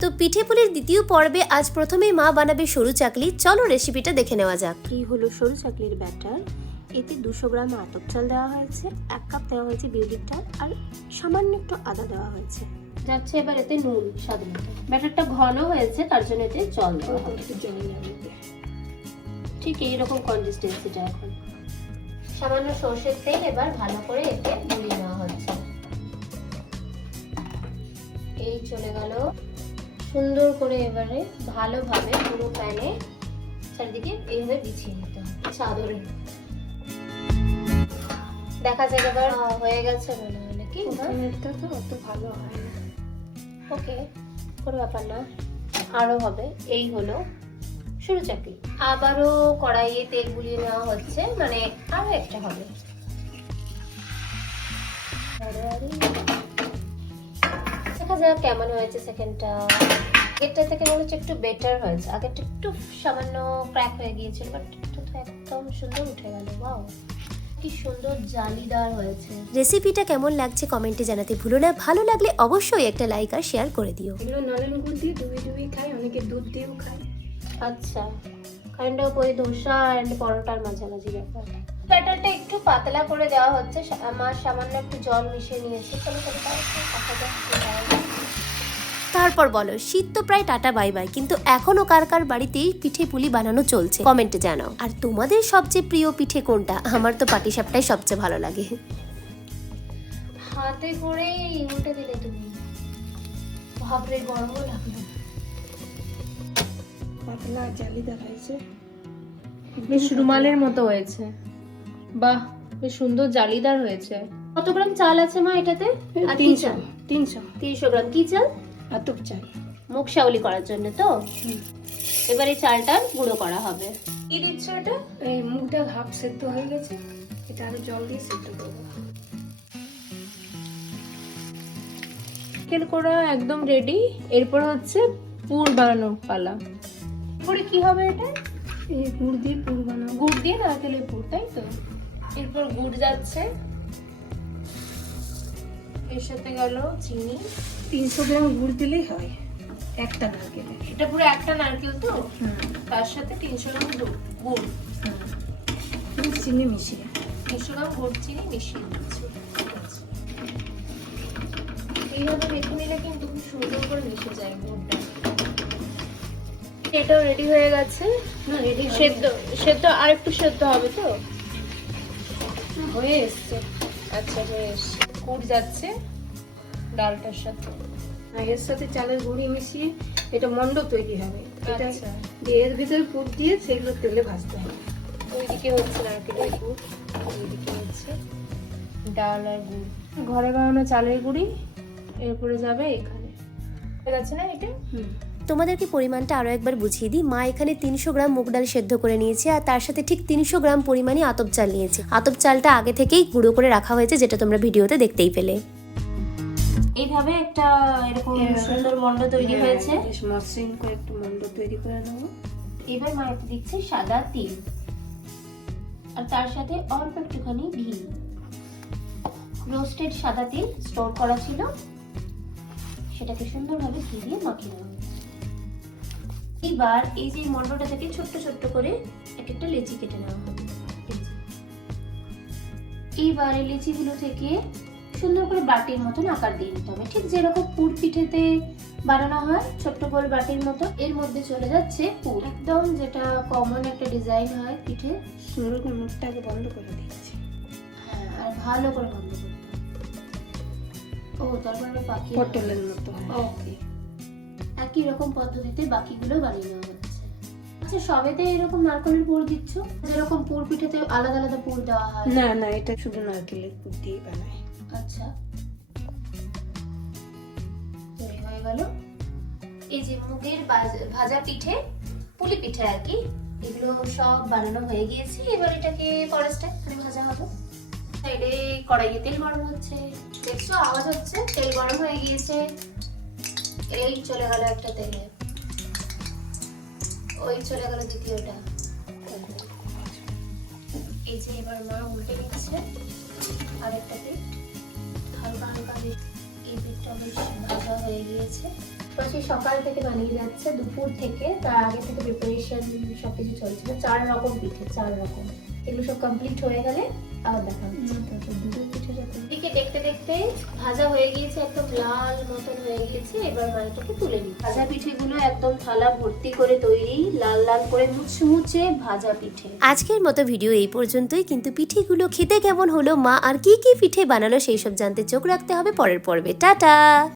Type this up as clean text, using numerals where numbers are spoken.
তো পিঠে পুলির দ্বিতীয় পর্বে আজ প্রথমেই মা বানাবে সরু চাকলি। চলো রেসিপিটা দেখে নেওয়া যাক। এই হলো সরু চাকলির ব্যাটার। এতে 200 গ্রাম আতপ চাল দেওয়া হয়েছে, 1 কাপ দেওয়া হয়েছে বিউলির ডাল আর সামান্য একটু আদা দেওয়া হয়েছে। যাচ্ছে এবার এতে নুন স্বাদ মতো। ব্যাটারটা ঘন হয়েছে তার জন্য এতে জল দেওয়া হবে। ঠিক এইরকম কনসিস্টেন্সিটা এখন। সামান্য সর্ষের তেল এবার ভালো করে এতে গুলিয়ে নেওয়া হচ্ছে। এই চলে গেল। সুন্দর করে এবারে ভালোভাবে পুরো প্যানে চারিদিকে এইভাবে বিছিয়ে নিতে হবে চাদরে। দেখা যায় এবার হয়ে গেছে মনে হয় নাকি? এটা তো অত ভালো হয় না। ওকে, কোনো ব্যাপার না, আরো হবে। এই হলো সরু চাকলি। আবারও কড়াইয়ে তেল গুলিয়ে নেওয়া হচ্ছে, মানে আরো একটা হবে। দেখা যাক কেমন হয়েছে সেকেন্ডটা। আগেরটা থেকে মনে হচ্ছে একটু বেটার হয়েছে। আগেরটা একটু সামান্য ক্র্যাক হয়ে গিয়েছিল, বাট এটা তো একদম সুন্দর উঠে গেল। ওয়াও, কি সুন্দর জালিদার হয়েছে। রেসিপিটা কেমন লাগছে কমেন্টে জানাতে ভুলো না। ভালো লাগলে অবশ্যই একটা লাইক আর শেয়ার করে দিও। এগুলো নলেন গুড় দিয়ে ডুবিয়ে খায়, অনেকে দুধ দিয়েও খায়। আচ্ছা, কাইন্ড অফ ওই ধোসা এন্ড পরোটার মাঝামাঝি ব্যাপার। ব্যাটারটা একটু পাতলা করে দেওয়া হচ্ছে। আমার সামান্য একটু জল মিশিয়ে নিয়েছি। তারপর বলো, শীত তো প্রায় টাটা বাই বাই, কিন্তু এখনো কার কার বাড়িতেই পিঠে পুলি বানানো চলছে কমেন্টে জানাও। আর তোমাদের সবচেয়ে প্রিয় পিঠে কোনটা? আমার তো পাটিসাপটাই সবচেয়ে ভালো লাগে। হাতে করেই উল্টে দিলে তুমি, ভাবরে গরম লাগলো। পাতলা জালিদার হয়েছে, বেশ রুমালের মতো হয়েছে। বাহ, বেশ সুন্দর জালিদার হয়েছে। কত গ্রাম চাল আছে মা এটাতে? 300 গ্রাম। কি চাল? আতপ চাল, মুগ শাওলি করার জন্য তো। এবার এই চালটা গুঁড়ো করা হবে। কি দিচ্ছ এটা? এই মুগ ডাল হাফ সেদ্ধ হয়ে গেছে, এটা আরো জল দিয়ে সেদ্ধ করবো। তেল করা একদম রেডি। এরপর হচ্ছে পুর বানানোর পালা। পরে কি হবে এটা? এই গুড় দিয়ে পুর বানাবো। গুড় দিয়ে নারকেলের পুর, তাই তো? এরপর গুড় যাচ্ছে, এর সাথে গেল চিনি। 300 গ্রাম গুড় দিলেই হয় একটা নারকেলে। এটা পুরো একটা নারকেল তো, তার সাথে 300 গ্রাম গুড়, চিনি মিশিয়ে 300 গ্রাম গুড় চিনি মিশিয়ে দিচ্ছি। এইভাবে রেখে নিলে কিন্তু খুব সুন্দর করে মিশে যায় গুড়টা। এটাও রেডি হয়ে গেছে। না রেডি সেদ্ধ আর একটু সেদ্ধ হবে তো। হয়ে এসছে। আচ্ছা, হয়ে এসছে। গুড় যাচ্ছে ডালটার সাথে। আর এর সাথে চালের গুঁড়ি মিশিয়ে এটা মন্ড তৈরি হবে। এটা আচ্ছা, দিয়ে এর ভিতরে পুর দিয়ে সেগুলো তেলে ভাজতে হবে। ওইদিকে হচ্ছে নারকেলের গুড়, ওইদিকে হচ্ছে ডাল আর গুড়। ঘরে বানানো চালের গুঁড়ি এরপরে যাবে এখানে। হয়ে গেছে না এটা? তোমাদেরকে পরিমাণটা আরো একবার বুঝিয়ে দিই। মা এখানে 300 গ্রাম মুগ ডাল সেদ্ধ করে নিয়েছে, আর তার সাথে ঠিক 300 গ্রাম পরিমাণে আতপ চাল নিয়েছে। আতপ চালটা আগে থেকেই গুঁড়ো করে রাখা হয়েছে, যেটা তোমরা ভিডিওতে দেখতেই পেলে। এইভাবে একটা এরকম সুন্দর মন্ড তৈরি হয়েছে। বেশ মসৃণ করে একটু মন্ড তৈরি করে নেবো। এবার মা এতে দিচ্ছে সাদা তিল, আর তার সাথে অল্প একটুখানি ঘি। রোস্টেড সাদা তিল স্টোর করা ছিল, সেটাকে সুন্দরভাবে ঘি দিয়ে মাখিয়ে নেওয়া হয়েছে। এবার এই যে মন্ডটা থেকে ছোট্ট ছোট্ট করে এক একটা লেচি কেটে নেওয়া হবে। এইবার এই লেচিগুলো থেকে সুন্দর করে বাটির মতন আকার দিয়ে নিতে হবে, ঠিক যেরকম পুর পিঠেতে বানানো হয় ছোট্ট গোল বাটির মতো। এর মধ্যে চলে যাচ্ছে পুর, একদম যেটা কমন একটা ডিজাইন হয় পিঠে। সুন্দর করে মুখটাকে বন্ধ করে দিচ্ছি। হ্যাঁ, আর ভালো করে বন্ধ করতে হবে। ও, তারপরে বাকি পটলের মতো। ওকে, একই রকম পদ্ধতিতে বাকিগুলো বানিয়ে নেওয়া হচ্ছে। আচ্ছা, সবেতে এরকম নারকেলের পুর দিচ্ছ? যেরকম পুর পিঠেতে আলাদা আলাদা পুর দেওয়া হয়। না না, এটা শুধু নারকেলের পুর দিয়ে বানায়। আচ্ছা, তৈরি হয়ে গেল। এই যে মুগের ভাজা পিঠে, পুলি পিঠে আর কি, এগুলো সব বানানো হয়ে গিয়েছে। এবার এটাকে পরের স্টেপ ভাজা হবে। সাইডে কড়াইয়ে তেল গরম হচ্ছে, দেখছো আওয়াজ হচ্ছে, তেল গরম হয়ে গিয়েছে। এই চলে গেল একটা তেলে, ওই চলে গেল দ্বিতীয়টা। এই যে এবার মা উল্টে নিচ্ছে আরেকটা পিঠ, হালকা হালকা এই পিঠটা বেশ ভাজা হয়ে গিয়েছে। মাসি সকাল থেকে বানিয়ে যাচ্ছে, দুপুর থেকে, তার আগে থেকে প্রিপারেশন সবকিছু চলছিল। 4 রকম পিঠে, 4 রকম। এগুলো সব কমপ্লিট হয়ে গেলে আবার দেখা হচ্ছে। দুটো পিঠে যখন এদিকে দেখতে দেখতে ভাজা হয়ে গিয়েছে, একদম লাল মতন হয়ে গিয়েছে। এবার মাইটাকে তুলে নিই। ভাজা পিঠেগুলো একদম থালা ভর্তি করে তৈরি, লাল লাল করে মুচমুচে ভাজা পিঠে। আজকের মতো ভিডিও এই পর্যন্তই, কিন্তু পিঠেগুলো খেতে কেমন হলো, মা আর কি কি পিঠে বানালো সেই সব জানতে চোখ রাখতে হবে পরের পর্বে। টাটা।